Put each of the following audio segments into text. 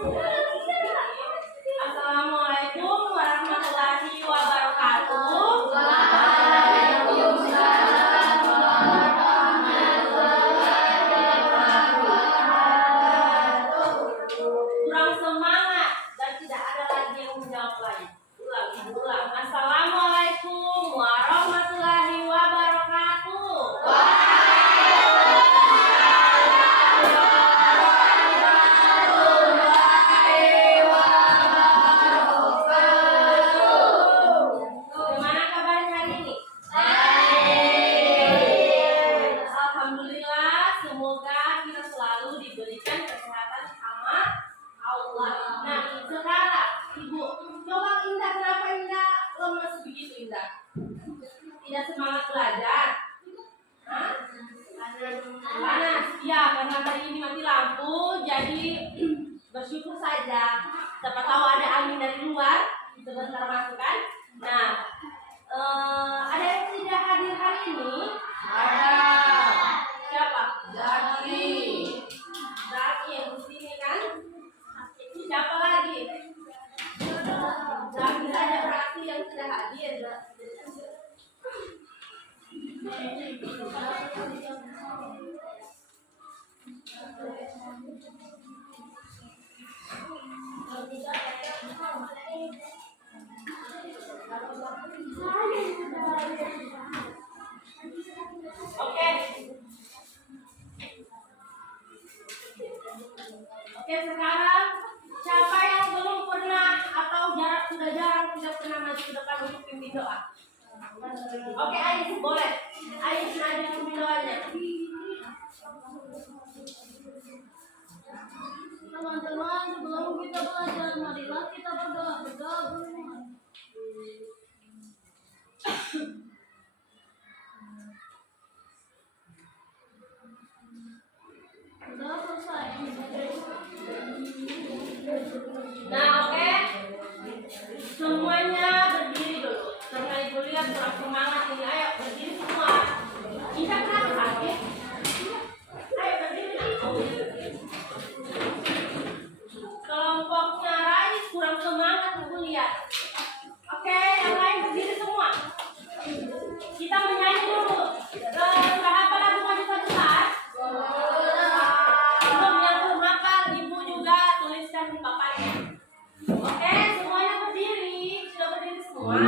Assalamualaikum warahmatullahi wabarakatuh. Waalaikumsalam warahmatullahi wabarakatuh. Kurang semangat dan tidak ada lagi yang menjawab lagi. Ulang. Assalamualaikum warahmatullahi wabarakatuh. Bagaimana kabarnya hari ini? Alhamdulillah, semoga kita selalu diberikan kesehatan sama Allah. Nah, sekarang Ibu, coba Indah, kenapa Indah lemes begitu Indah? Tidak semangat belajar? Hah? Panas? Ya, karena hari ini mati lampu, jadi bersyukur saja. Siapa tahu ada angin dari luar, sebentar masuk kan? Nah, ada yang tidak hadir hari ini? Ada. Siapa? Zaki. Zaki yang di sini kan? Siapa lagi? Zaki saja berarti yang tidak hadir. Oke, sekarang siapa yang belum pernah atau sudah jarang tidak pernah maju ke depan untuk pimpin doa? Oke, Ais boleh. Ais maju pimpin doanya. Teman-teman, sebelum kita belajar, marilah kita berdoa bergabung. Sudah selesai. Nah, oke. Semuanya berdiri dulu. Karena Ibu lihat kurang semangat ini. Ayo berdiri semua. Kita kenapa sakit? Ayo berdiri. Kelompoknya Rais kurang semangat Ibu lihat. Oke, yang lain berdiri semua. Kita menyanyi dulu. Sudah apa lagu maju besar? Belum yang belum hafal, Ibu juga tuliskan di papannya. Oke, semuanya berdiri. Sudah berdiri semua.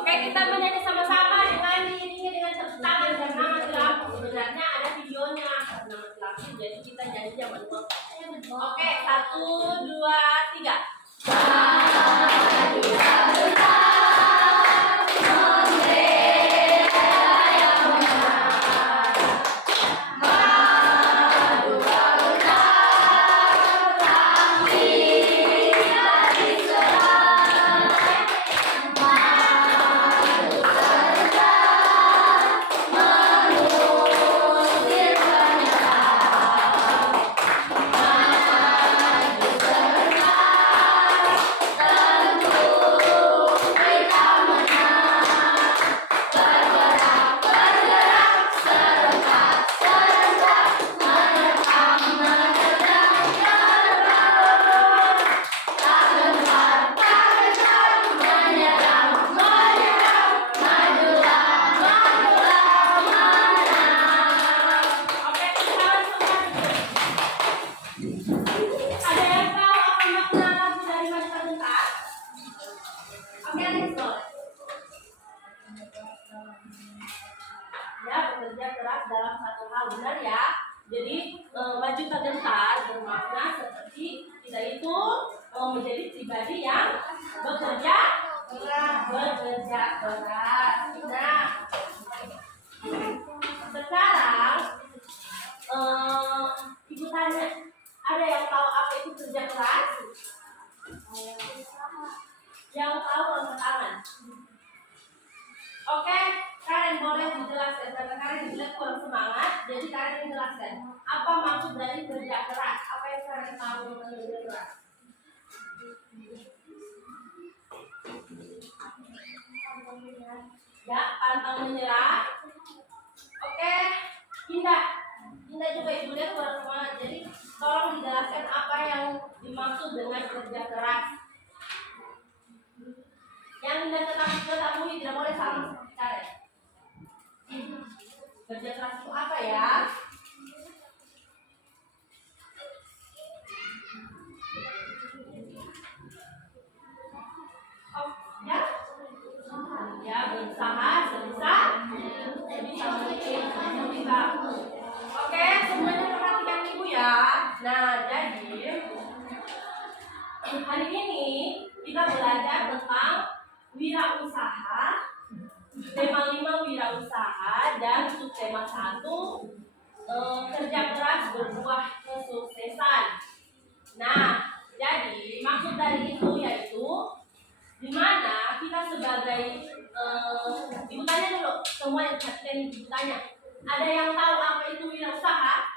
Oke, kita menyanyi sama-sama dengan diiringi dengan tepuk tangan karena mati lampu. Sebenarnya ada videonya karena mati lampu, jadi kita nyanyi zaman dulu. Oke, 1, 2, 3. Oke, sekarang semua ada yang tahu apa makna lagu dari Maju Terbentar? Oke, Alex boleh. Ya, bekerja keras dalam satu hal, benar ya. Jadi maju tergentar bermakna seperti kita itu menjadi pribadi yang bekerja keras. Nah, sekarang Ibu tanya, ada yang tahu apa itu kerja keras? Yang tahu angkat tangan. Oke, kalian boleh dijelaskan karena kalian dilihat kurang semangat, jadi kalian menjelaskan apa maksud dari kerja keras? Apa yang kalian tahu tentang kerja keras? Ya, pantang menyerah. Oke, Indah juga Ibu lihat kurang semangat, jadi tolong dijelaskan apa yang dimaksud dengan kerja keras? Yang Indah ketahui tidak boleh sama seperti Karen. Kerja keras itu apa ya? Oh, ya? Ya, berusaha sebisa mungkin. Oke, semuanya perhatikan Ibu ya. Nah, jadi hari ini kita belajar tentang wirausaha, tema 5 wirausaha, dan subtema 1 kerja keras berbuah kesuksesan. Nah, jadi maksud dari itu yaitu di mana kita sebagai Ibu tanya dulu, semua yang perhatikan Ibu tanya. Ada yang tahu apa itu wirausaha?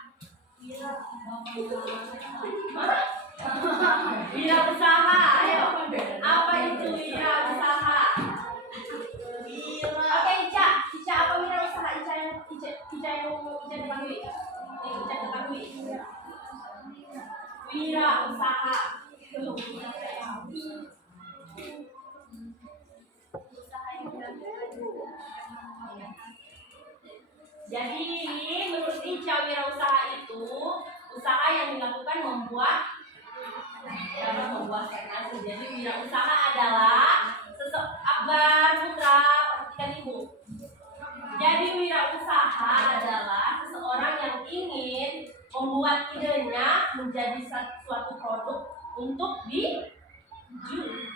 Wirausaha, ayo. Apa itu wirausaha? Oke, Ica apa wirausaha? Ica yang ketahui. Ica ketahui. Wirausaha. Jadi menurut Ica wirausaha itu usaha yang dilakukan membuat nasi. Jadi wirausaha adalah Akbar Putra, perhatikan Ibu. Jadi wirausaha adalah seseorang yang ingin membuat idenya menjadi suatu produk untuk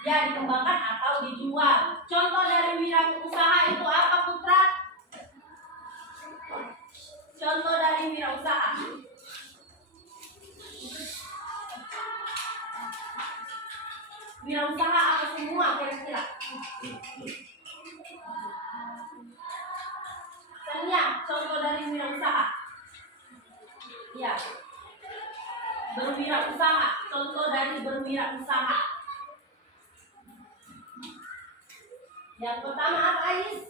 dikembangkan atau dijual. Contoh dari wirausaha itu apa, Putra? Contoh dari wirausaha. Wirausaha apa semua kira-kira? Tanya, contoh dari wirausaha. Ya. Berwirausaha, contoh dari berwirausaha. Yang pertama apa, Ais?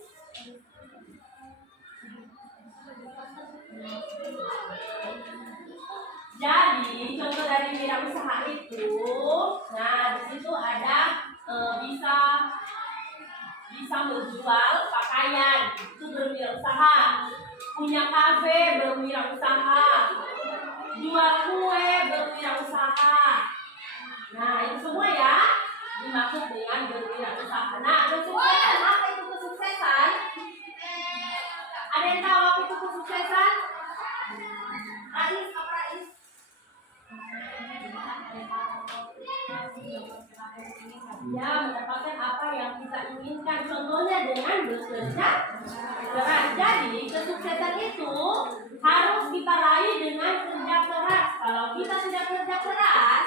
Jadi contoh dari wirausaha itu, nah di situ ada bisa menjual pakaian, itu berwirausaha. Punya kafe, berwirausaha. Jual kue, berwirausaha. Nah itu semua ya dimaksud dengan berwirausaha. Nah, kesuksesan, apa itu kesuksesan? Ada yang tahu apa itu kesuksesan? Rais, apa Rais? Ya, mendapatkan apa yang kita inginkan. Contohnya dengan bekerja keras. Jadi kesuksesan itu harus kita raih dengan kerja keras. Kalau kita tidak kerja keras,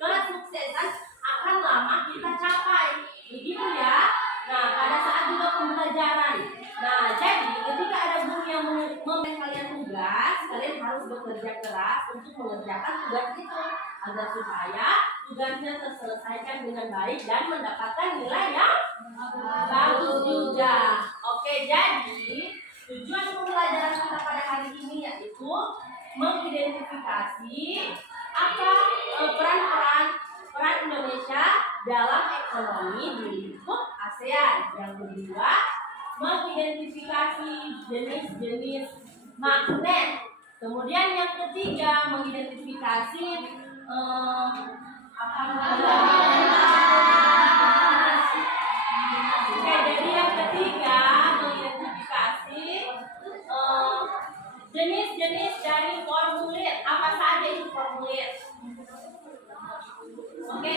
kesuksesan akan lama kita capai. Begitu ya. Nah, pada saat juga pembelajaran. Nah, jadi ketika ada guru yang memberi kalian tugas, kalian harus bekerja keras untuk mengerjakan tugas itu agar supaya tugasnya terselesaikan dengan baik dan mendapatkan nilai yang bagus juga. Oke, jadi tujuan pembelajaran kita pada hari ini yaitu mengidentifikasi apa peran Indonesia dalam ekonomi di lingkup ASEAN. Yang kedua, mengidentifikasi jenis-jenis magnet. Kemudian yang ketiga, mengidentifikasi jadi yang ketiga mengidentifikasi jenis-jenis dari formulir. Apa saja itu formulir? Oke,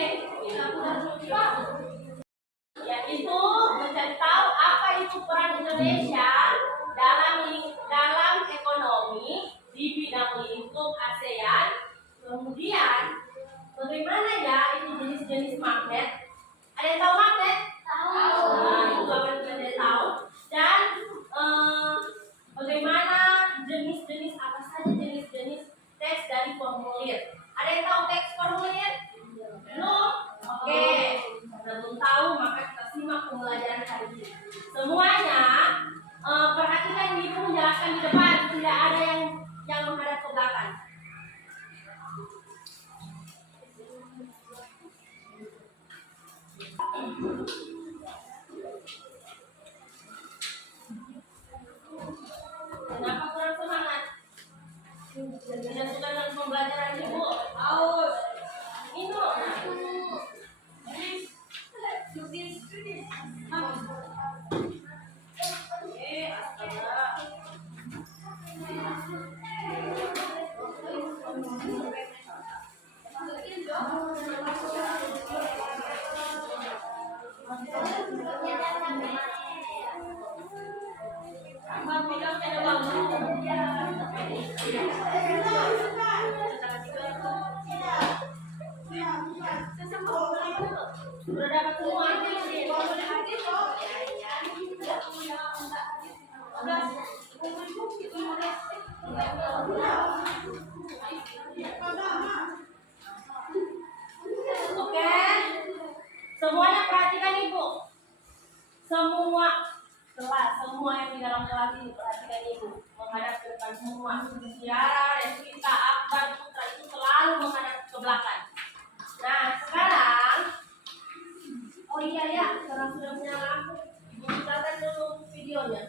yaitu mencari tahu apa itu peran Indonesia dalam ekonomi di bidang lingkup ASEAN. Kemudian bagaimana ya itu jenis-jenis magnet? Ada yang tahu magnet? Tahu. Nah, itu akan kita tahu. Dan bagaimana jenis-jenis apa saja jenis-jenis teks dari formulir? Ada yang tahu teks formulir? Belum? Oke. Karena belum tahu maka kita simak pembelajaran hari ini. Semuanya perhatikan Ibu menjelaskan di depan, tidak ada yang menghadap ke belakang. dapat semua ini. Kalau boleh aktif kok. Oke, semuanya perhatikan ibu. Semua kelas, semua yang di dalam kelas ini perhatikan ibu. Menghadap ke depan semua. Tiara, Revita, Akbar, Putra itu selalu menghadap ke belakang. Nah, sekarang, oh iya ya, sekarang sudah punya lampu. Ibu putarkan dulu videonya.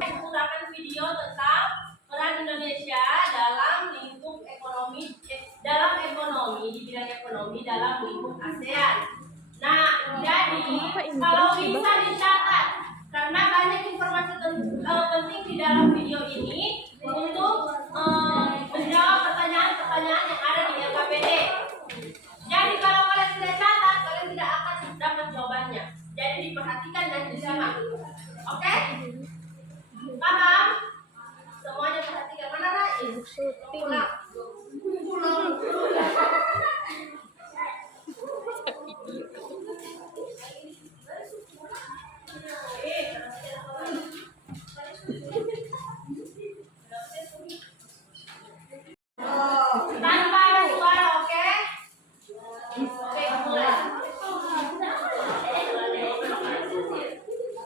Ibu putarkan video tentang peran Indonesia dalam lingkup ekonomi, di bidang ekonomi dalam lingkup ASEAN. Nah, jadi kalau bisa dicatat, karena banyak informasi penting di dalam video ini untuk menjawab pertanyaan-pertanyaan yang ada di LKPD. Jadi kalau kalian tidak catat, kalian tidak akan dapat jawabannya. Jadi diperhatikan dan disimak. Oke? Paham? Semuanya perhatikan. Mana Rais? Pulang. Tanpa ada suara, oke? Oke, mulai.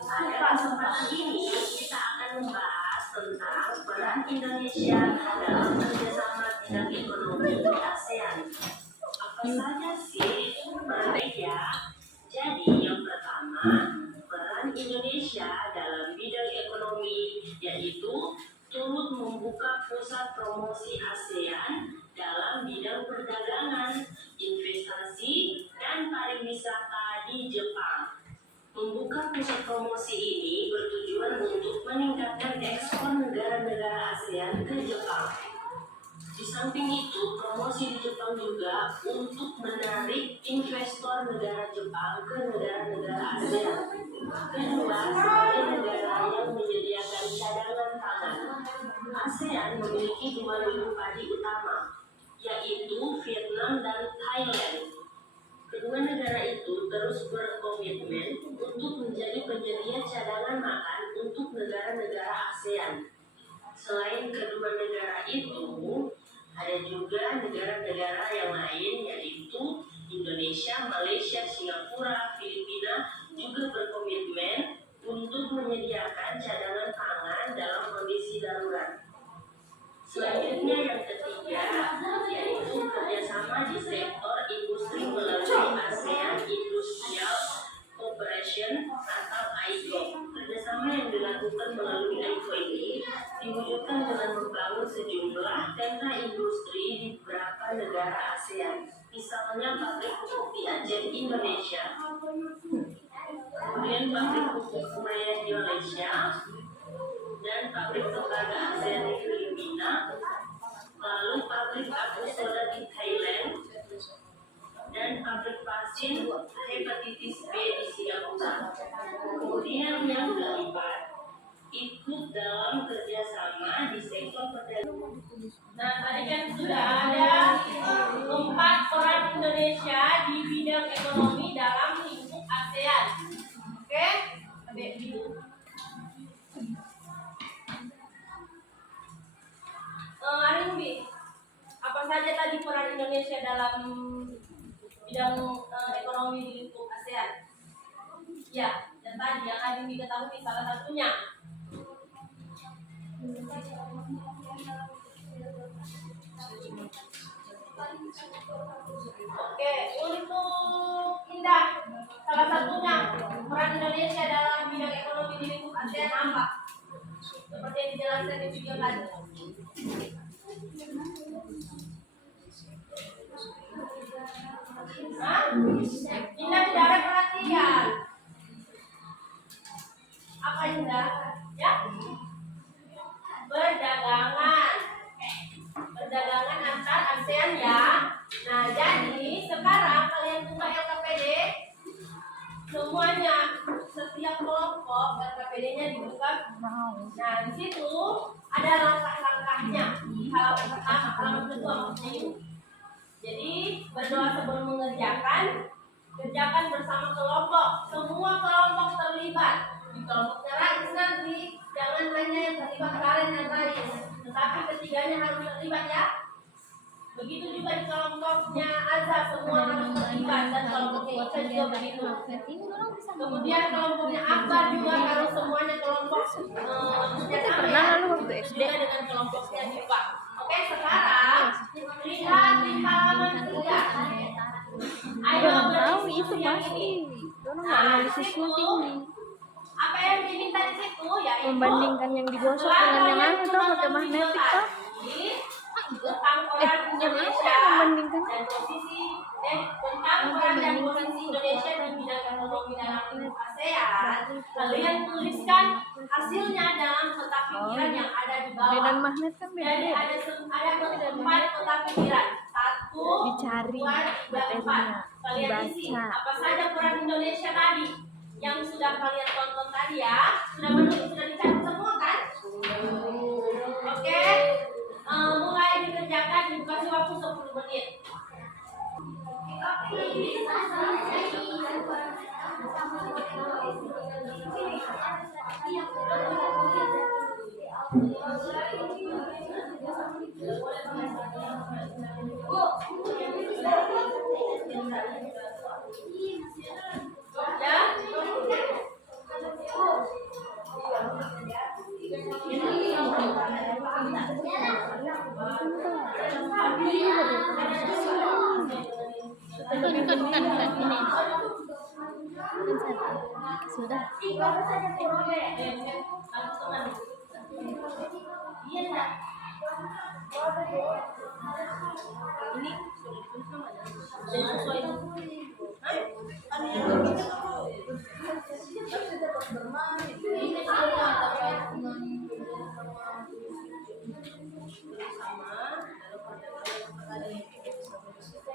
Pada kesempatan ini kita akan membahas tentang peran Indonesia dalam kerjasama bidang ekonomi di ASEAN. Apa saja sih perannya? Jadi yang pertama, peran Indonesia dalam bidang ekonomi yaitu turut membuka pusat promosi ASEAN dalam bidang perdagangan, investasi, dan pariwisata di Jepang. Membuka pusat promosi ini bertujuan untuk meningkatkan ekspor negara-negara ASEAN ke Jepang. Di samping itu, promosi di Jepang juga untuk menarik investor negara Jepang ke negara-negara ASEAN. Kedua, sebagai negara yang menyediakan cadangan pangan, ASEAN memiliki dua lumbung padi utama, yaitu Vietnam dan Thailand. Kedua negara itu terus berkomitmen untuk menjadi penyedia cadangan makan untuk negara-negara ASEAN. Selain kedua negara itu, ada juga negara-negara yang lain yaitu Indonesia, Malaysia, Singapura, Filipina juga berkomitmen untuk menyediakan cadangan pangan dalam kondisi darurat. Selanjutnya yang ketiga yaitu kerjasama di sektor industri melalui ASEAN Industrial Cooperation atau AICO. Kerjasama yang dilakukan melalui AICO ini diwujudkan dengan membangun sejumlah sentra industri di beberapa negara ASEAN. Misalnya pabrik pupuk di Aceh, Indonesia, kemudian pabrik pupuk Kumaya di Malaysia, dan pabrik tembaga ASEAN di Filipina, lalu pabrik aku soda di Thailand, dan pabrik vaksin hepatitis B di Singapura. Kemudian yang keempat, ikut dalam kerjasama di sektor perdagangan. Nah, tadi kan sudah ada 4 peran Indonesia di bidang ekonomi dalam lingkup ASEAN. Oke? Ambil dulu. Arimbi, apa saja tadi peran Indonesia dalam bidang ekonomi di lingkup ASEAN? Ya, dan tadi yang Arimbi ketahui salah satunya. Oke, untuk Indah, salah satunya peran Indonesia dalam bidang ekonomi di lingkup ASEAN apa? Seperti yang dijelaskan di video tadi. Hah? Indah tidak ada perhatian. Apa Indah? Ya? Perdagangan. Perdagangan antar ASEAN ya. Nah, jadi sekarang kalian buka LKPD semuanya, setiap kelompok LKPD-nya dibuka. Nah, di situ ada langkah-langkahnya di halaman pertama, halaman kedua maksudnya. Jadi berdoa sebelum mengerjakan, Kerjakan bersama kelompok. Semua kelompok terlibat. Di kelompoknya Rais nanti jangan hanya yang terlibat kalian dan Rais, tetapi ketiganya harus terlibat ya. Begitu juga di kelompoknya Azhar semua harus terlibat, dan kelompoknya Ica juga begitu. Kemudian kelompoknya Akbar juga harus semuanya kelompok Pernah lalu waktu SD juga dengan kelompoknya juga. Oke, sekarang lihat di halaman 3. Ayo orang tahu itu berdiskusi yang pasti ini. orang Nah, analisisnya itu tinggi, apa yang diminta di situ yaitu membandingkan yang digosok dengan yang anu tuh pakai magnetik tuh. tentang peran Indonesia membandingkan? dan posisi tentang peran dan posisi Indonesia di bidang ekonomi dalam lingkup ASEAN. Kalian tuliskan hasilnya dalam peta pikiran yang ada di bawah. Medan magnet kan Jadi beda, ada 4 peta pikiran. 1, dicari 2, 3, 4. materinya, Kalian isi dibaca. apa saja peran Indonesia tadi yang sudah kalian tonton tadi ya. Sudah dicatat semua kan? Oke. Mulai dikerjakan, dikasih waktu 10 menit. bukan ini sudah.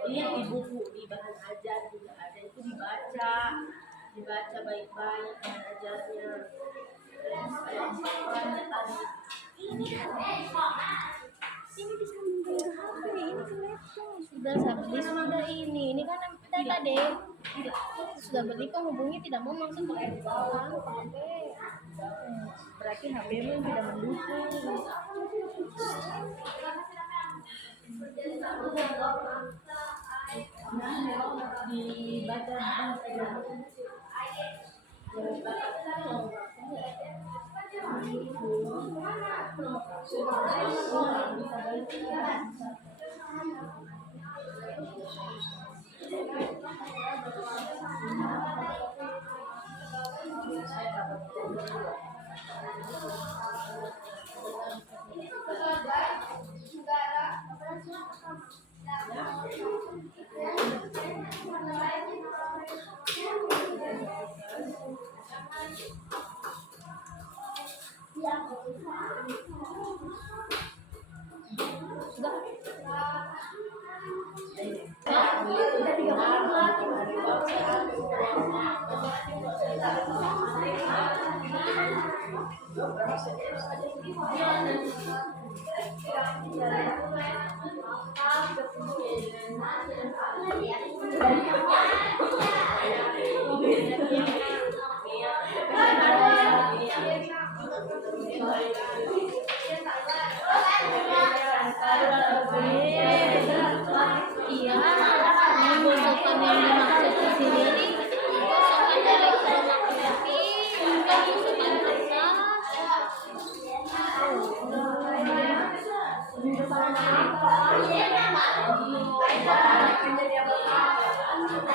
Lihat di buku, di bahan ajar juga ada, itu dibaca baik-baik bahan ajarnya. Ada 4 perannya tadi. Ini bisa mengganggu HP, ini kan laptop. Sudah sabdi sudah ini kan tadi sudah beli penghubungi tidak mau masuk ke laptop HP. Berarti HP-mu tidak mendukung. Dibaca iya, gosokan yang dimaksud di sini nih, gosokan elektromagnetik, bukan gosokan kertas.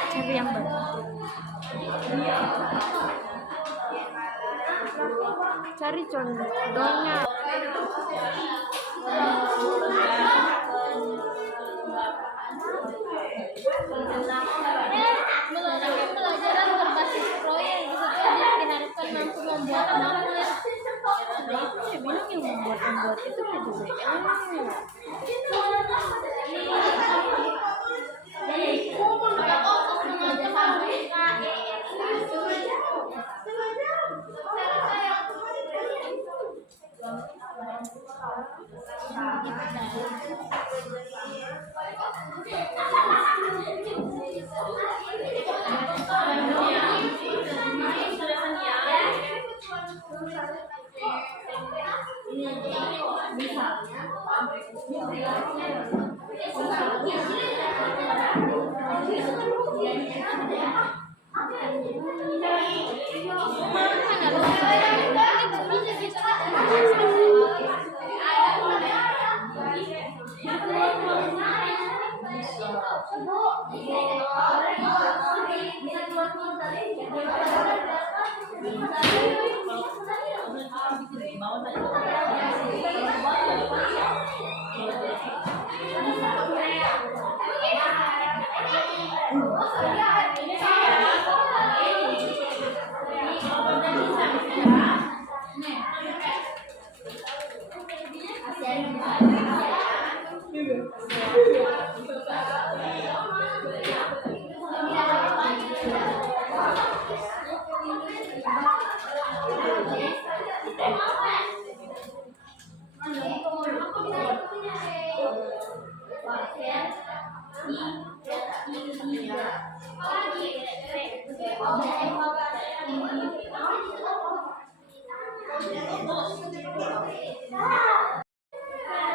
Cari yang baru. Cari contohnya. Melalui pelajaran berbasis proyek diharapkan mampu membuat mapper. Nah itu saya bilang yang membuat itu PJBL.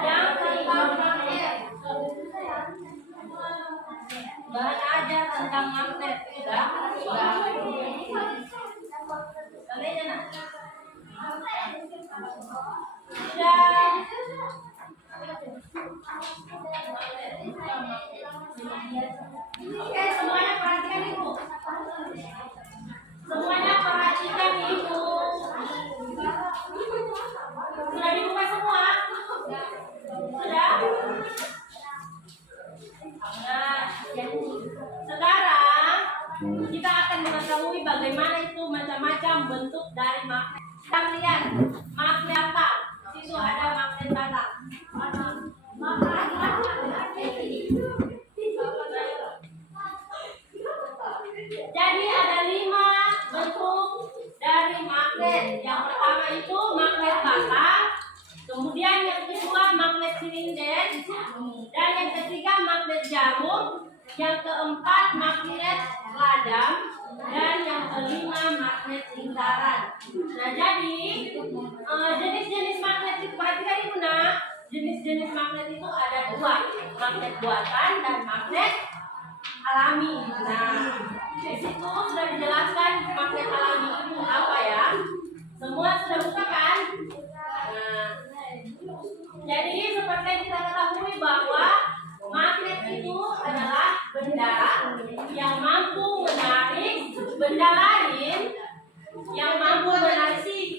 Yang tentang magnet. Bahan ajar tentang magnet. Sudah? Kalian ya, nak? Sudah. Oke, semuanya perhatikan ibu. Semuanya perhatikan ibu. Sudah dibuka semua? Sudah? Nah, sekarang kita akan mengetahui bagaimana itu macam-macam bentuk dari magnet. Kita lihat magnet apa? Di situ ada magnet tanah. Jadi ada 5 bentuk dari magnet. Yang pertama itu magnet batang, kemudian yang kedua magnet silinder, dan yang ketiga magnet jarum, yang keempat magnet ladam, dan yang kelima magnet lingkaran. Nah, jadi jenis-jenis magnet itu perhatikan ibu nak. Jenis-jenis magnet itu ada 2, magnet buatan dan magnet alami. Nah, di situ sudah dijelaskan magnet alami itu apa ya. Semua sudah buka kan? Nah, jadi seperti yang kita ketahui bahwa magnet itu adalah benda yang mampu menarik benda lain, yang mampu menarik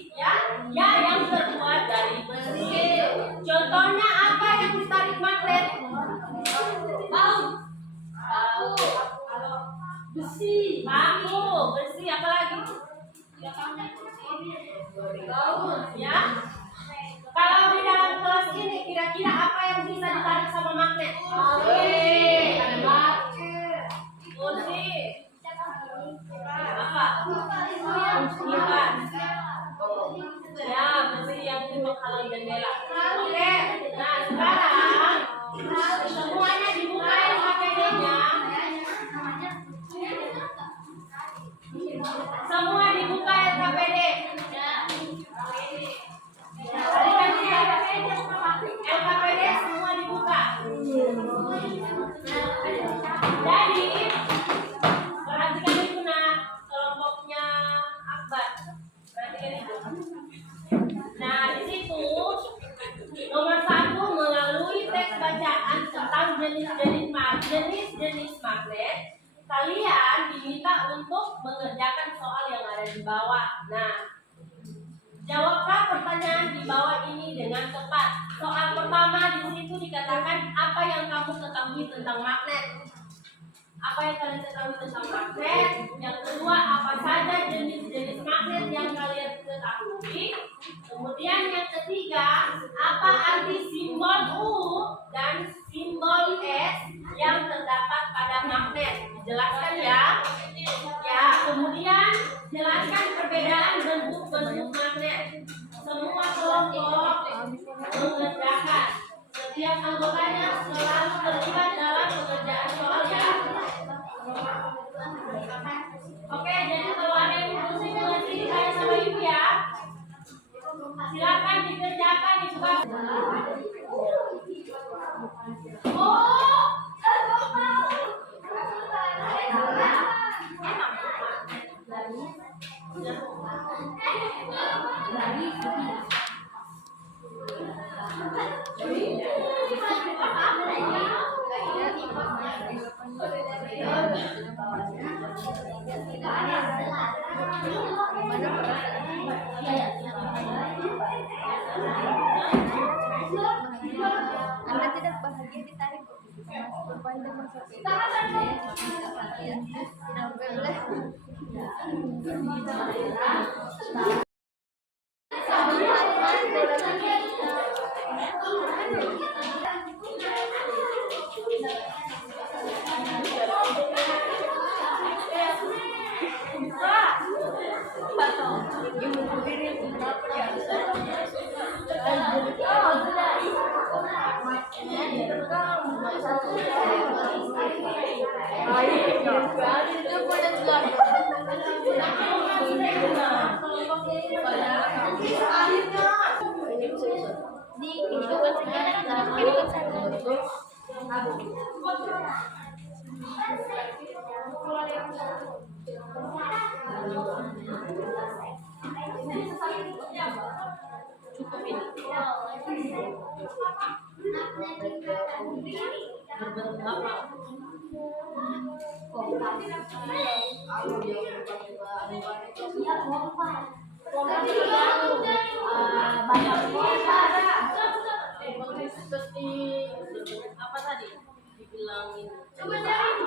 yang terbuat dari besi. Contohnya apa yang ditarik magnet? Besi. Besi apa lagi? Ya. Kalau di dalam kelas ini kira-kira apa yang bisa ditarik sama magnet? Kursi. Apa? Bukan. Ya, besi yang menghalang jendela. Oke. Nah, sekarang semuanya dibuka LKPD-nya. Semua dibuka LKPD. LKPD semua dibuka. Jadi perhatikan itu nak, kelompoknya Akbar. Perhatikan itu. Nah, di situ nomor 1 melalui teks bacaan tentang jenis-jenis magnet. Kalian diminta untuk mengerjakan soal yang ada di bawah. Nah, jawablah pertanyaan di bawah ini dengan tepat. Soal pertama di situ dikatakan apa yang kamu ketahui tentang magnet. Apa yang kalian ketahui tentang magnet? Yang kedua, apa saja jenis-jenis magnet yang kalian ketahui? Kemudian yang ketiga, apa arti simbol U dan simbol S yang terdapat pada magnet? Jelaskan ya. Ya, kemudian jelaskan perbedaan bentuk-bentuk magnet. Semua kelompok mengerjakan. Setiap anggotanya selalu terlibat dalam pengerjaan soal ya. Oke, jadi kalau ada yang mesti mengerti ditanya sama ibu ya. Silakan dikerjakan di bawah. Indah masuk tidak boleh. Di kehidupan sekarang dalam kehidupan sehari-hari. Cukup ini. Berbentuk apa? Seperti apa tadi? Dibilangin. Coba cari.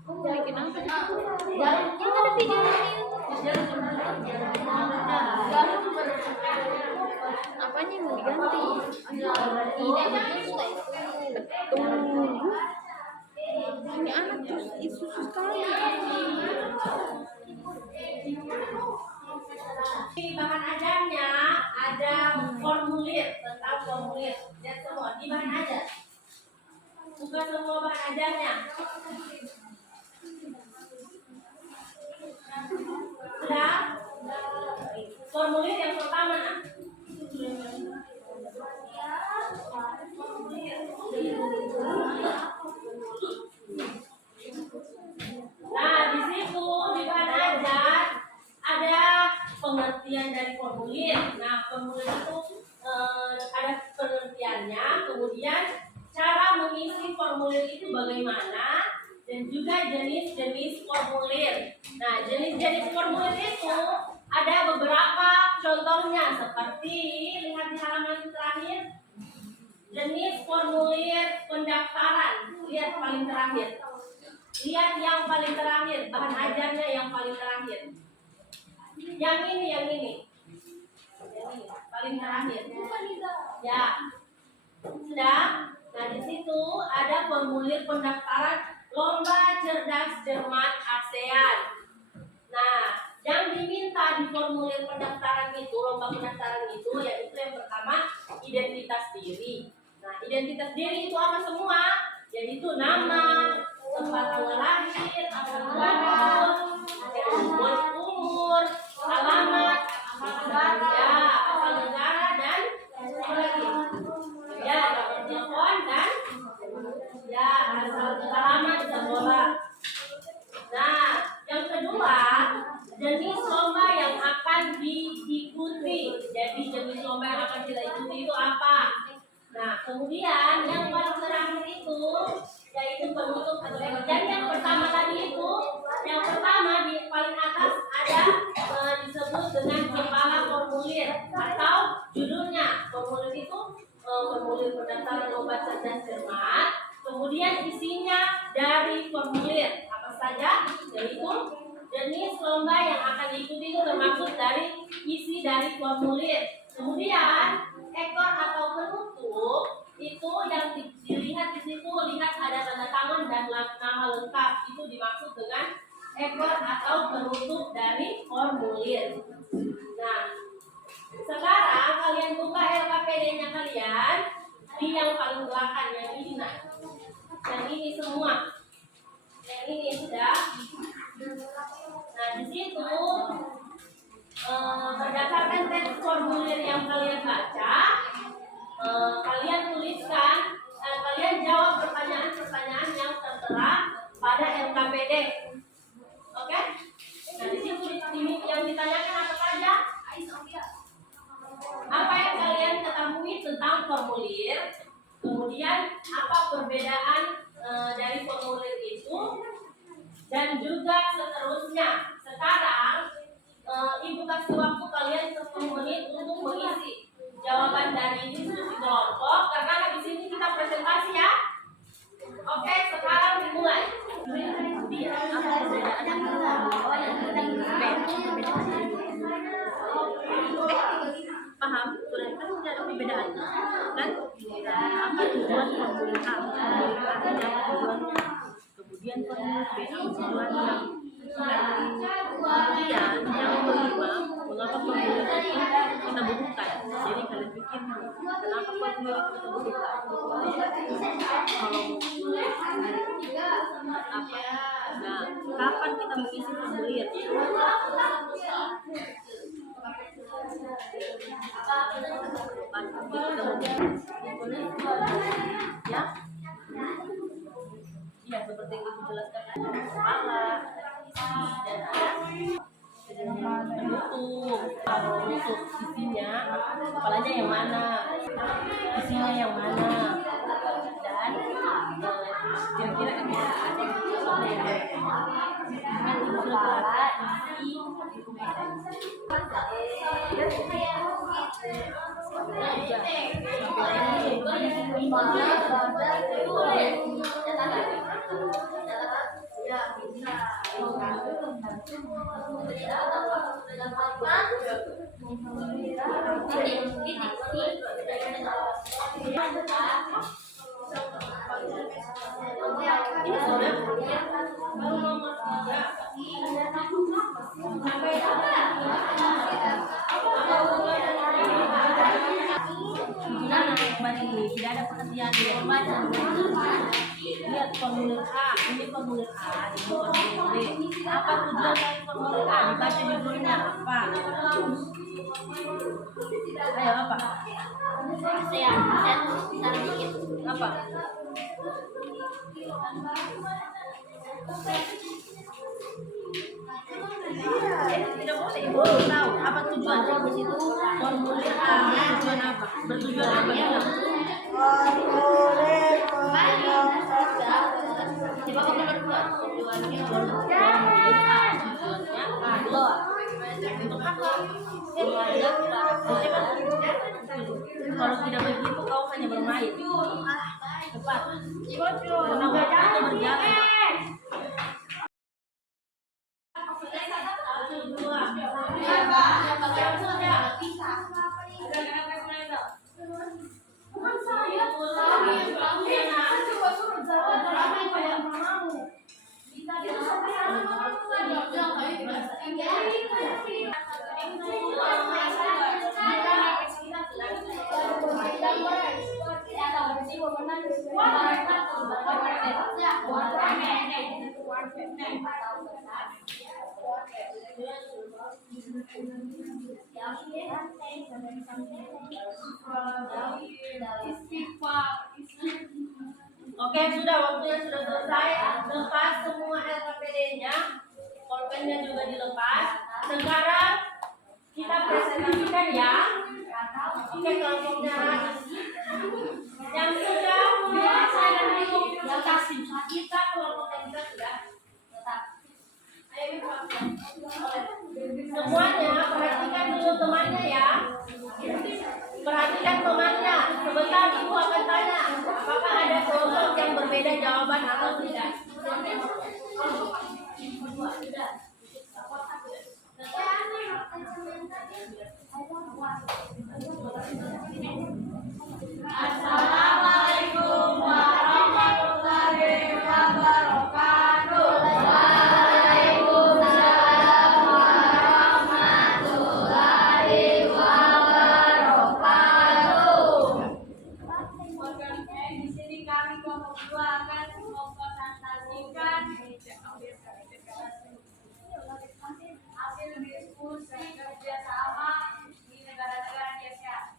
Kamu bikin apa? Yang ada videonya di YouTube. Apanya yang mau diganti? Ini betul. Ini anak terus isu sekali. Di bahan ajarnya ada formulir, tentang formulir. Lihat semua di bahan ajar. Buka semua bahan ajarnya. Sudah? Formulir yang pertama nah. Nah, di situ di bahan ajar ada pengertian dari formulir. Nah, formulir itu ada pengertiannya, kemudian cara mengisi formulir itu bagaimana, dan juga jenis-jenis formulir. Nah, jenis-jenis formulir itu ada beberapa contohnya, seperti lihat di halaman terakhir, jenis formulir pendaftaran. Lihat paling terakhir. Lihat yang paling terakhir, bahan ajarnya yang paling terakhir. Yang ini. Paling terakhir. Ya. Sudah? Nah, di situ ada formulir pendaftaran Lomba Cerdas Cermat ASEAN. Nah, yang diminta di formulir pendaftaran itu, lomba pendaftaran itu, yaitu yang pertama identitas diri. Nah, identitas diri itu apa semua? Yaitu nama, tempat tanggal lahir, asal umur, alamat, ya, asal negara dan apa lagi? Ya, nomor telepon dan ya, asal alamat sekolah. Nah, yang kedua, jenis lomba yang akan diikuti. Jadi jenis lomba yang akan kita ikuti itu apa? Nah, kemudian yang paling terakhir itu yaitu penutup atau ekor. Jadi yang pertama tadi itu, yang pertama di paling atas ada disebut dengan kepala formulir atau judulnya. Formulir itu formulir pendaftaran lomba cerdas cermat. Kemudian isinya dari formulir apa saja, yaitu jenis lomba yang akan diikuti itu termasuk dari isi dari formulir. Kemudian ekor atau penutup itu yang dilihat di situ, lihat ada tanda tangan dan nama lengkap, itu dimaksud dengan ekor atau penutup dari formulir. Nah, sekarang kalian buka LKPD-nya kalian di yang paling belakang, yang ini nah. Yang ini semua. Yang ini sudah. Nah, di situ berdasarkan teks formulir yang kalian baca, kalian tuliskan, kalian jawab pertanyaan-pertanyaan yang tertera pada LKPD. Oke? Nah, di situ yang ditanyakan apa saja? Apa yang kalian ketahui tentang formulir? Kemudian apa perbedaan dari formulir itu? Dan juga seterusnya. Sekarang menit untuk mengisi jawaban dari diskusi kelompok karena habis ini kita presentasi ya. Oke, sekarang dimulai. Apa perbedaan antara A dan B? Paham? Sudah kan tidak ada perbedaan kan? Apa tujuan formulir A? Artinya tujuannya. Kemudian formulir B tujuannya. Kemudian yang kelima, mengapa formulir itu kita butuhkan? Jadi kalian pikir kenapa formulir itu kita butuhkan? Kalau apa? Nah, kapan kita mengisi formulir? Ya, ya seperti yang aku jelaskan tadi, kepala, dan penutup. Kalau untuk isinya, kepalanya yang mana, isinya yang mana, dan kira-kira ada contohnya ya. Kan itu kepala, isi, ini sudah baru nomor 3. Tidak ada pengertian di membaca. Lihat formulir A, ini formulir A, ini formulir B. Apa tujuan dari formulir A? Dibaca judulnya apa? Ayo apa? Saya bisa sedikit. Apa? Tidak boleh. Ibu tahu apa tujuannya di situ? Formulir A tujuan apa? Bertujuan apa ya? Coba kamu berdua. Tujuannya formulir A tujuannya adalah untuk apa? Kalau tidak begitu kau hanya bermain. Cepat. Karena waktu itu berjalan. Oke, sudah waktunya sudah selesai. Lepas semua LKPD-nya, pulpennya juga dilepas. Sekarang kita presentasikan ya. Oke, kelompoknya yang sudah biasa dan bingung kita kelompoknya kita sudah tetap. Semuanya perhatikan dulu temannya ya. Perhatikan temannya. Sebentar ibu akan tanya apakah ada kelompok yang berbeda jawaban atau tidak. Assalamualaikum warahmatullahi wabarakatuh. Waalaikumsalam warahmatullahi wabarakatuh. Di sini kami kelompok 2 akan mempresentasikan hasil diskusi kerjasama di negara-negara di Asia.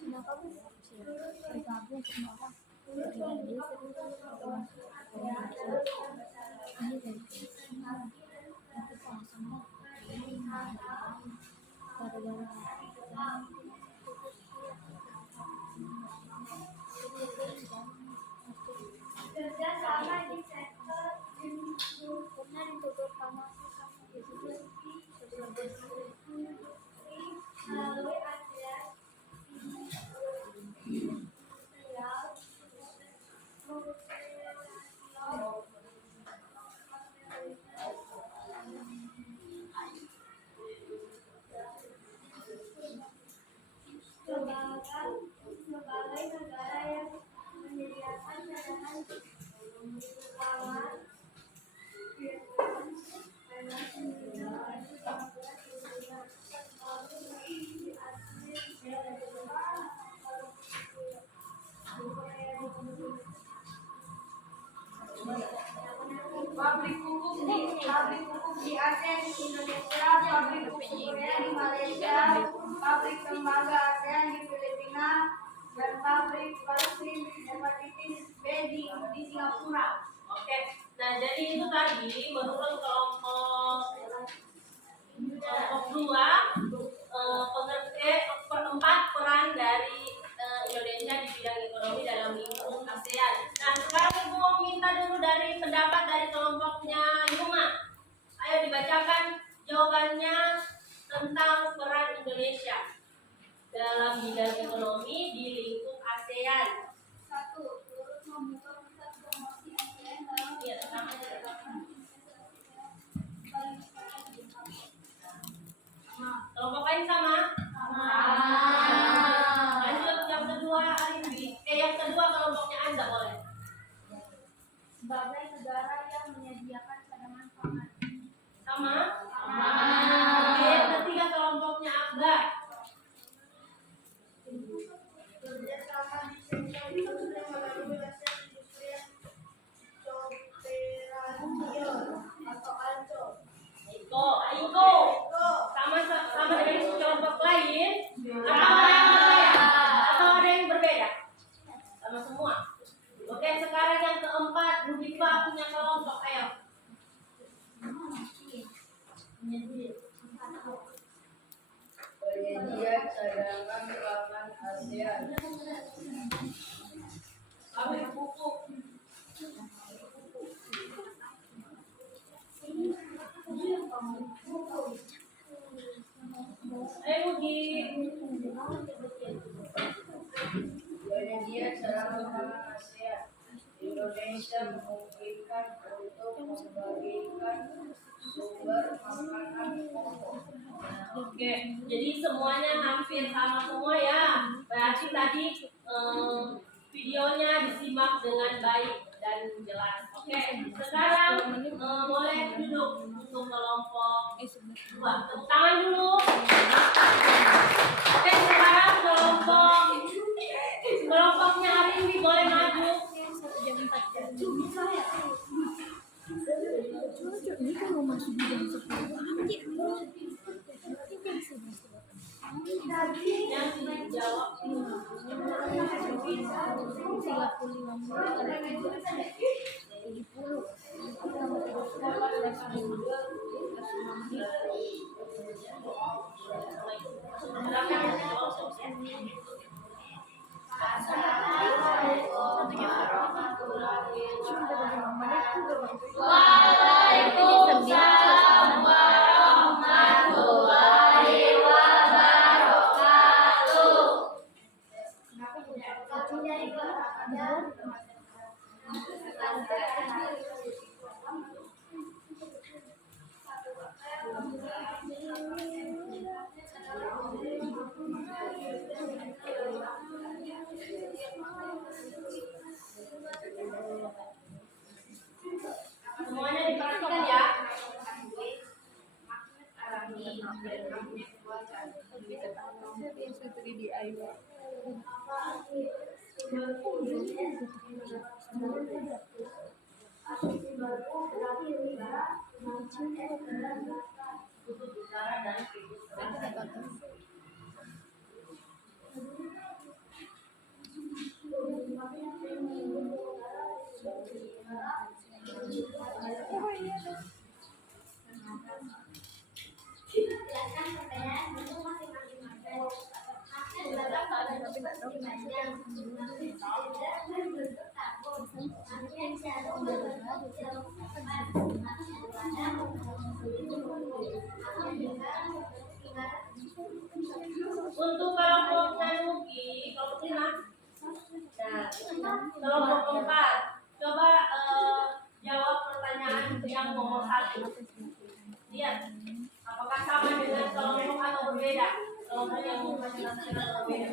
Kenapa Bu? Bergabung semua orang. Jadi dia sering termasuk ini dari kecil. Nanti sama-sama gara-gara kerja sama di sektor pernah ditutup sama melalui ajaran sebagai negara yang menyediakan cadangan keuangan pabrik pupuk di ASEAN di Indonesia, pabrik pupuk Korea di Malaysia, pabrik tembaga ASEAN di Filipina, dan pabrik vaksin hepatitis B di Singapura. Oke, nah jadi itu tadi menurut kelompok dua empat peran dari Indonesia di bidang ekonomi dalam lingkup ASEAN. Nah sekarang Ibu mau minta dulu dari pendapat dari kelompoknya Yuma. Ayo dibacakan jawabannya tentang peran Indonesia dalam bidang ekonomi di lingkup ASEAN. 1. Turut membuka pusat promosi ASEAN dalam Kelompok lain sama? Lanjut yang kedua, yang kedua kelompoknya Anda boleh. sebagai negara yang menyediakan cadangan pangan. Sama? Oke, yang ketiga kelompoknya Akbar. Kerjasama di sektor industri melalui ASEAN Industrial Cooperation atau ALCO. Aiko. Sama dengan kelompok lain atau ada yang berbeda? Sama semua. Oke, sekarang yang keempat, Rubifa punya kelompok, ayo. Penyedia cadangan pangan ASEAN. Pabrik pupuk. Ayo Penyedia cadangan pangan ASEAN. Indonesia memungkinkan untuk membagikan sumber makanan pokok. Oke, jadi semuanya hampir sama semua ya. Berarti tadi videonya disimak dengan baik dan jelas. Oke, sekarang boleh duduk untuk kelompok dua. Tepuk tangan dulu. Oke, sekarang kelompoknya Arimbi boleh maju. Ini kalau masuk di jam 10 Yang sudah dijawab. 35 menit ada Waalaikumsalam warahmatullahi wabarakatuh. Semuanya diperhatikan ya. Kutub utara dan kutub selatan. Untuk kelompoknya Nuki, kelompok 5. Nah, kelompok 4. Coba jawab pertanyaan yang nomor 1. Lihat, apakah sama dengan kelompok atau berbeda? Kelompok yang masing-masing atau berbeda?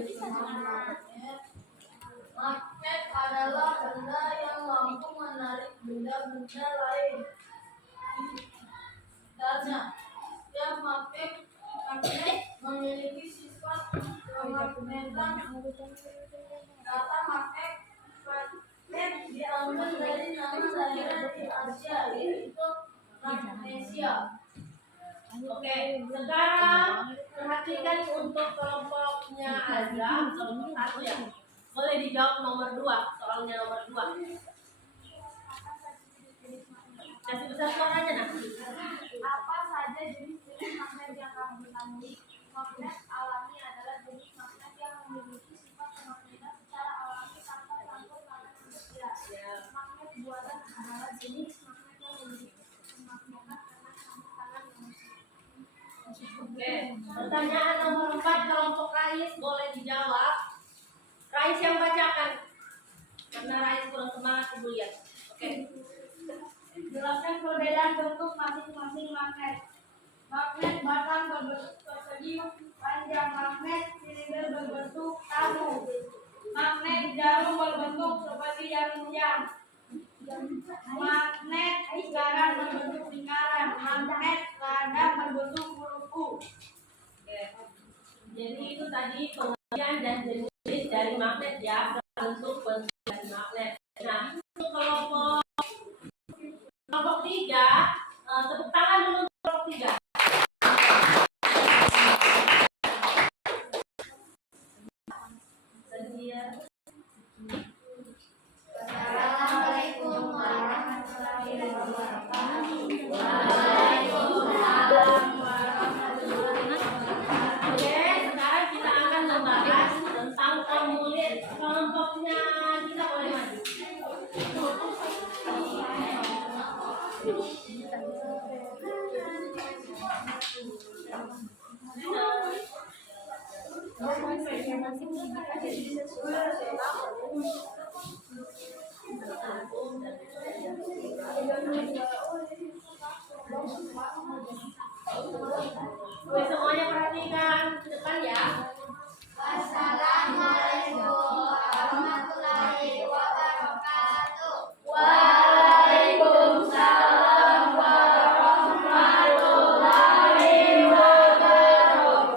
Magnet adalah benda yang mampu menarik benda-benda lain. Dana, setiap magnet memiliki sifat kemagnetan. Kata magnet diambil dari nama daerah di Asia, yaitu Magnesia. Oke, sekarang perhatikan untuk kelompoknya Azam, kelompok 1 ya. Boleh dijawab nomor 2, soalnya nomor 2. Kasih besar suaranya nak. Apa saja jenis-jenis magnet yang kamu ketahui? Magnet alami adalah jenis magnet yang memiliki sifat kemagnetan secara alami tanpa campur tangan manusia. Magnet buatan adalah jenis magnet yang memiliki kemagnetan karena campur tangan manusia. Oke, pertanyaan nomor 4 kelompok Rais boleh dijawab. Rais yang bacakan. Karena Rais kurang semangat ibu lihat. Oke. Jelaskan perbedaan bentuk masing-masing magnet. Magnet batang berbentuk persegi panjang, magnet silinder berbentuk tahu, magnet jarum berbentuk seperti jarum jam, magnet lingkaran berbentuk lingkaran, magnet lada berbentuk huruf U. Oke. Jadi itu tadi pengertian dan jenis dari magnet ya, bentuk dari magnet. Nah, untuk kelompok 3, tepuk tangan dulu untuk kelompok 3. Assalamualaikum warahmatullahi wabarakatuh. Oke, sekarang kita akan membahas tentang formulir. Kelompoknya kita boleh maju. Oke, semuanya perhatikan ke depan ya. Assalamualaikum warahmatullahi wabarakatuh. Waalaikumsalam warahmatullahi wabarakatuh.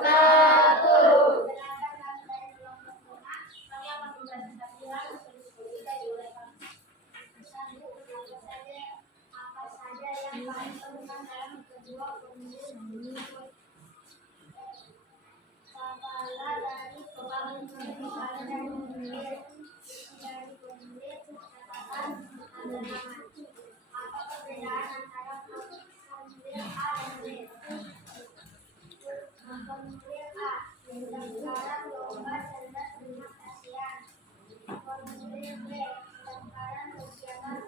Apa saja yang paling penting dalam kedua formulir ini? Kepala dari kepala dari formulir catatan adalah apa perbedaan antara formulir A dan B? Formulir A, pendaftaran lomba cerdas cermat ASEAN. Formulir B, pendaftaran kegiatan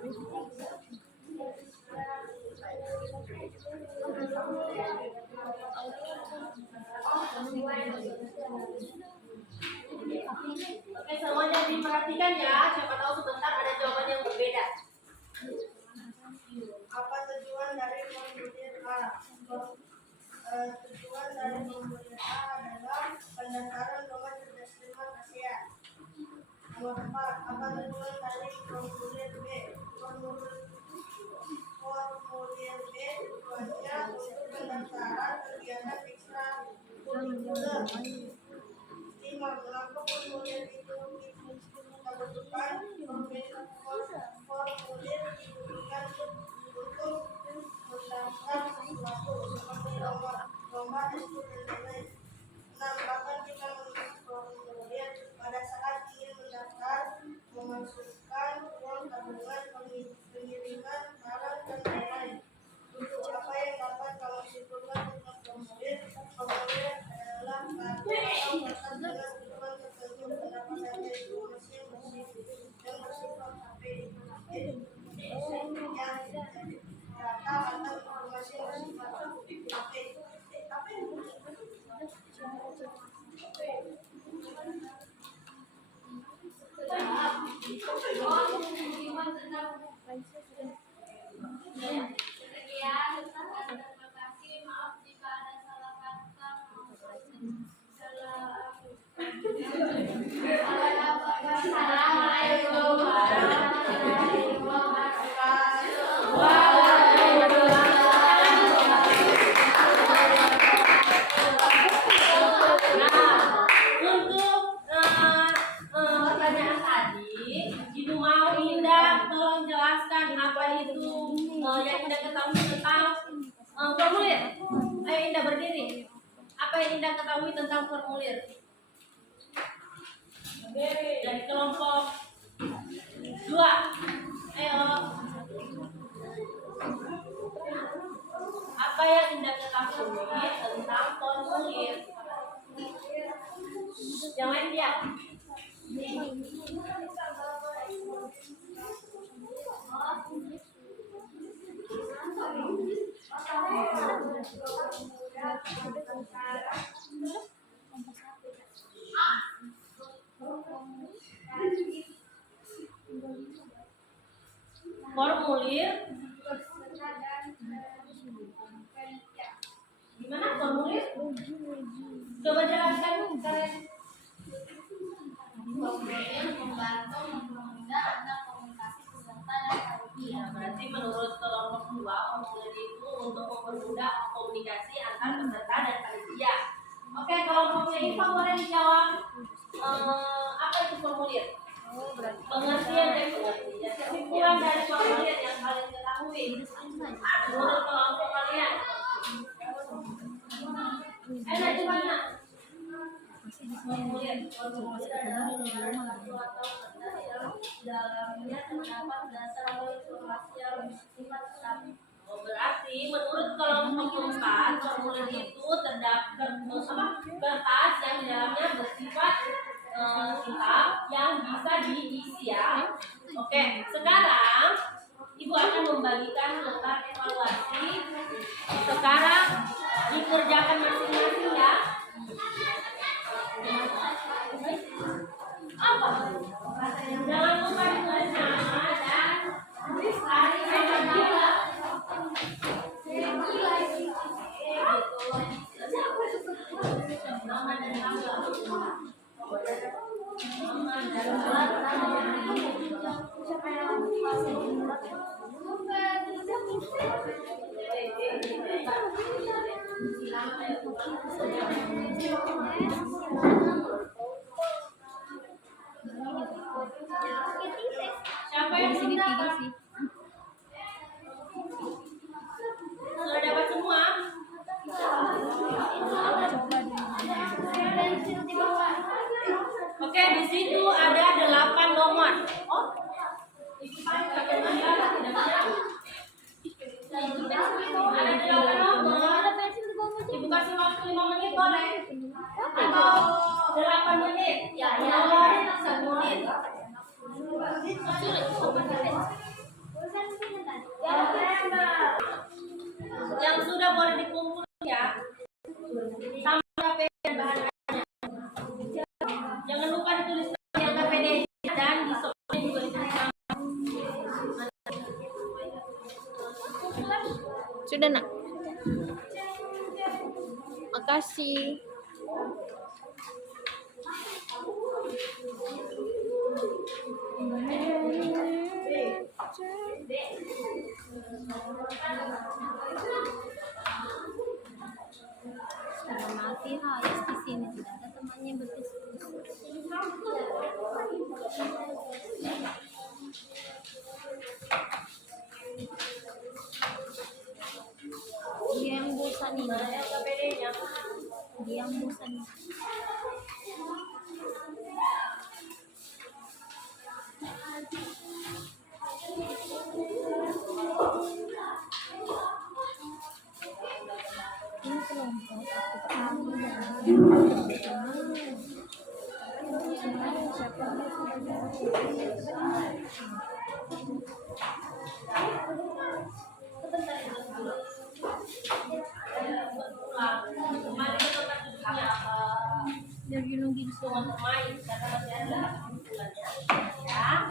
Oke, semuanya diperhatikan ya. Siapa tahu sebentar ada jawaban yang berbeda. Apa tujuan dari formulir A? Tujuan dari formulir A adalah pendaftaran lomba cerdas cermat ASEAN. Nomor 4. Apa tujuan dari formulir B? Formulir B tujuannya untuk pendaftaran kegiatan ekstra kurikuler. 5. Mengapa formulir itu kita butuhkan? Formulir dibutuhkan untuk mendaftar sesuatu seperti lomba ekskul dan lain. 6. Bahkan jika mengisi formulir pada saat ingin mendaftar, memasukkan uang tabungan, pengiriman barang dan lain-lain. 7. Apa yang dapat kamu simpulkan tentang formulir? Formulir adalah kartu atau kertas dengan tujuan tertentu. data atau informasi yang bersifat subjektif. Tapi Sekian, terima kasih. Maaf jika ada salah kata. Assalamualaikum warahmatullahi Untuk pertanyaan tadi, Ibu mau Indah tolong jelaskan apa itu yang Indah ketahui tentang formulir. Ayo Indah berdiri. Apa yang Indah ketahui tentang formulir? Dari kelompok 2. Ayo. Apa yang Indah ketahui tentang formulir? Yang lain diam. Formulir. Gimana formulir? Coba jelaskan kalian. Formulir membantu mempermudah ada komunikasi peserta dan panitia. Berarti menurut kelompok 2, formulir itu untuk mempermudah komunikasi antar peserta dan panitia. Oke, kelompoknya Iva boleh dijawab. Apa itu formulir? Pengertian dari pengertian. Kesimpulan dari formulir yang kalian ketahui menurut kelompok kalian. Enak gimana? Formulir adalah suatu data yang dalamnya terdapat dasar atau informasi yang bersifat tetap. Berarti menurut kelompok 4, formulir itu terdapat kertas yang di dalamnya bersifat tetap yang bisa diisi ya. Oke, sekarang Ibu akan membagikan lembar evaluasi. Sekarang dikerjakan masing-masing ya. Apa? Jangan lupa ditulis nama dan hari yang gila. Nama dan tanggal. Siapa yang belum dapat? Sudah dapat semua? Oke, di situ ada 8 nomor. Oh, ada 8 nomor. Ibu kasih waktu 5 menit boleh? Atau 8 menit? Ya, nomor 1 menit. Yang sudah boleh dikumpul ya. Sama KPD dan bahan-bahannya. Jangan lupa ditulis yang KPD dan di soalnya juga ditulis. Sudah nak? Makasih. Sudah mati Hayes di sini, tidak ada temannya berdiskusi. Dia yang bosan ini. Yang KPD-nya. Dia yang bosan. Ini kelompok aku siapa Sebentar itu dulu. Berulang. Kembali ke tempat duduknya. Biar Yununggi bisa Semua bermain karena masih ada kesimpulannya. Ya.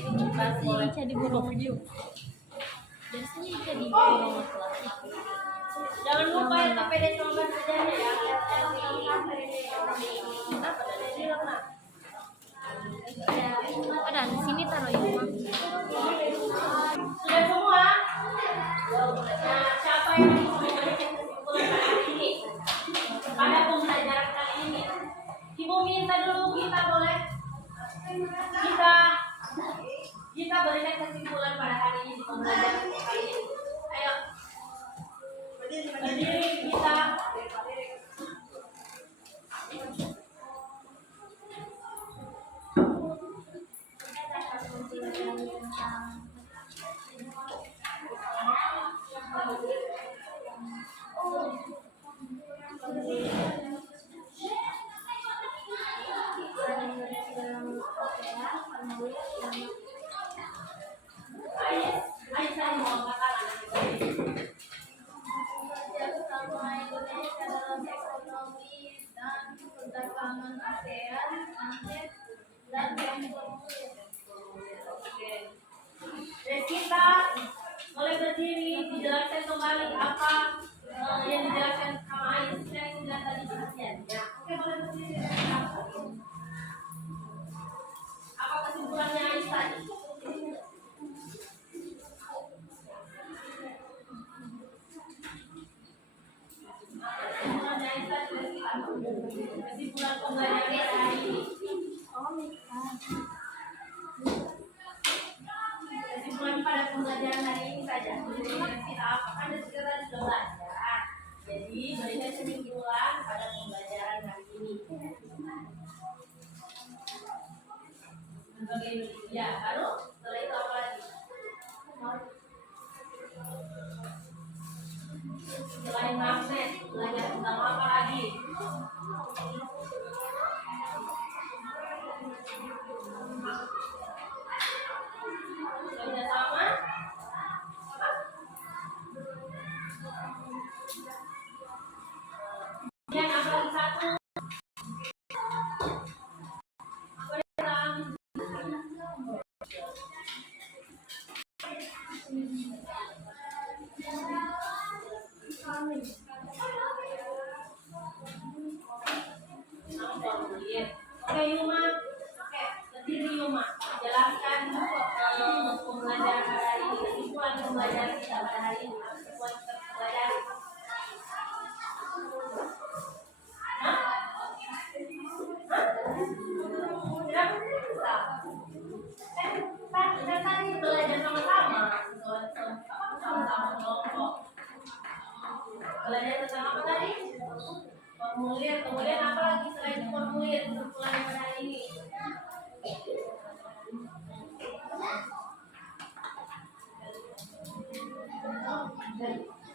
Ini pasti boleh. Ica di bawah video. Biasanya Ica di bawah kelas. Jangan lupa ya KPD sama kerjanya ya. Apa dari film lah. Ada di sini taruh Yuma. Sudah semua? Nah, siapa yang bisa memberikan kesimpulan pada hari ini? Pada pembelajaran kali ini. Ibu minta dulu kita boleh kita berikan kesimpulan pada hari ini di pembelajaran kali ini. Ayo. Berdiri kita. Ayo saya mau katakan kita boleh berdiri dijelaskan kembali apa yang dijelaskan sama Ais yang sudah tadi perhatiannya. Oke, boleh berdiri. Apa kesimpulannya Ais tadi? Kesimpulannya Ais tadi kesimpulan pembelajaran hari ini. Kesimpulan pada pembelajaran hari ini saja. Kita apa kan kita tadi sudah belajar. Jadi berikan kesimpulan pada pembelajaran hari ini. Sebagai ya, baru setelah itu apa lagi? Selain magnet, belajar tentang apa lagi? Kerja sama? Kemudian apa lagi satu? Oke Yuma, oke berdiri Yuma, jelaskan pembelajaran pada hari ini, kesimpulan pembelajaran kita pada hari ini, kesimpulan kita pelajari. Kenapa bisa? Kita tadi belajar sama-sama, sama-sama kelompok. Belajar tentang apa tadi? Formulir, kemudian apa lagi selain formulir kesimpulan pada hari ini?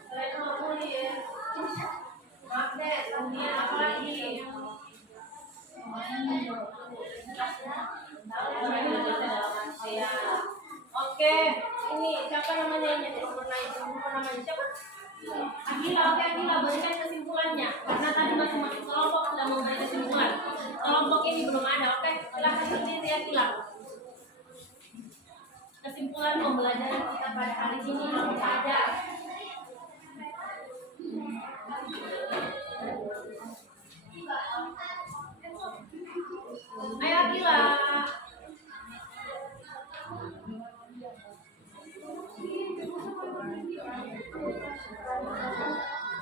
Selain formulir, magnet, kemudian apa lagi? Oke, ini siapa namanya yang jadi pernah itu namanya siapa? Agila, oke Agila berikan kesimpulannya karena tadi masing-masing kelompok sudah memberi kesimpulan. Kelompok ini belum ada, oke? Silahkan berdiri Agila. Kesimpulan pembelajaran kita pada hari ini apa saja? Ayo Agila.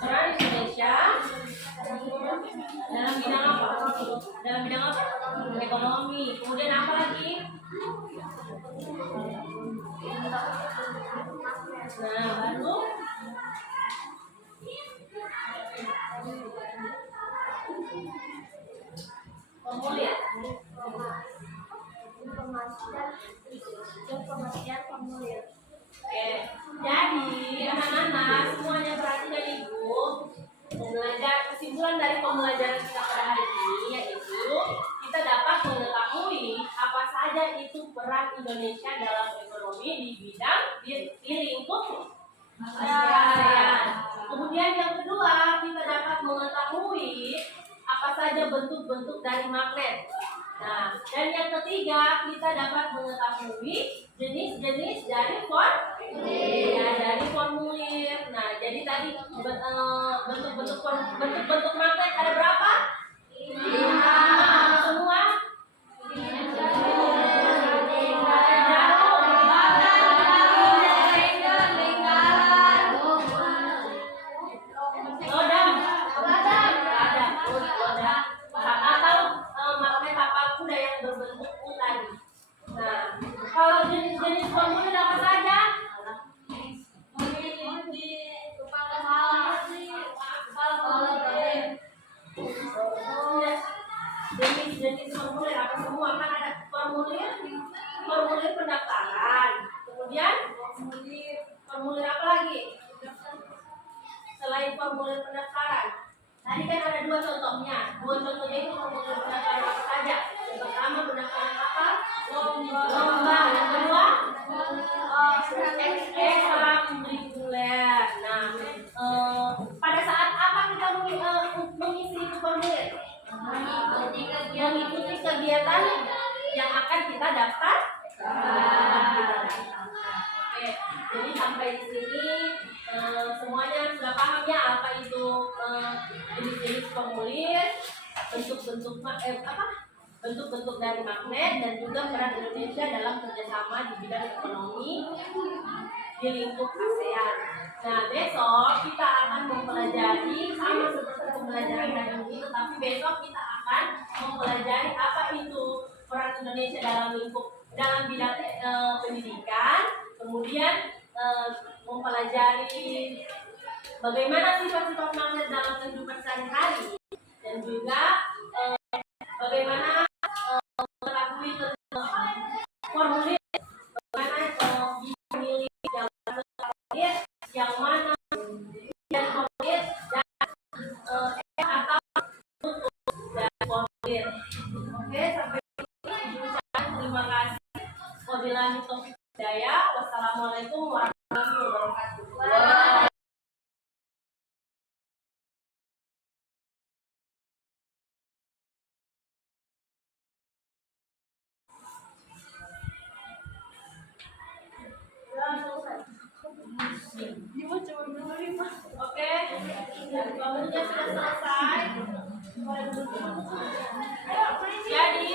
Peran Indonesia dalam bidang apa? Dalam bidang apa? Ekonomi. Kemudian apa lagi? Nah, baru formulir. Informasian formulir. Oke, jadi anak-anak semuanya perhatikan Ibu. Belajar kesimpulan dari pembelajaran kita pada hari ini yaitu kita dapat mengetahui apa saja itu peran Indonesia dalam ekonomi. ekonomi di bidang di lingkup ASEAN. Kemudian yang kedua, kita dapat mengetahui apa saja bentuk-bentuk dari magnet. Nah, dan yang ketiga, kita dapat mengetahui jenis-jenis dari formulir. Nah, jadi tadi bentuk-bentuk magnet ada berapa? 5. Semua? Magnet tapal kuda yang berbentuk U tadi. Nah, kalau jenis-jenis formulir apa saja? Jenis formulir apa semua? Kan ada formulir pendaftaran. Kemudian formulir apa lagi? Selain formulir pendaftaran. Tadi kan ada dua contohnya. Dua contohnya itu formulir pendaftaran apa saja? Yang pertama pendaftaran apa? Lomba. Yang kedua ekstrakurikuler. Nah, pada saat apa kita mengisi itu formulir? Mengikuti kegiatan yang akan kita daftar. Oke, jadi sampai di sini semuanya sudah paham ya apa itu jenis-jenis formulir, bentuk-bentuk dari magnet, dan juga peran Indonesia dalam kerjasama di bidang ekonomi di lingkup ASEAN. Nah, besok kita akan mempelajari sama seperti pembelajaran hari ini, tetapi besok kita akan mempelajari apa itu peran Indonesia dalam bidang pendidikan, kemudian mempelajari bagaimana sifat-sifat magnet dalam kehidupan sehari-hari, dan juga bagaimana mengetahui formulir, bagaimana bisa memilih yang mana yang formulir dan atau dan formulir. Oke, sampai sini terima kasih. Wabillahi taufiq wal hidayah. Wassalamualaikum warahmatullahi wabarakatuh. Oke, waktunya sudah selesai. Jadi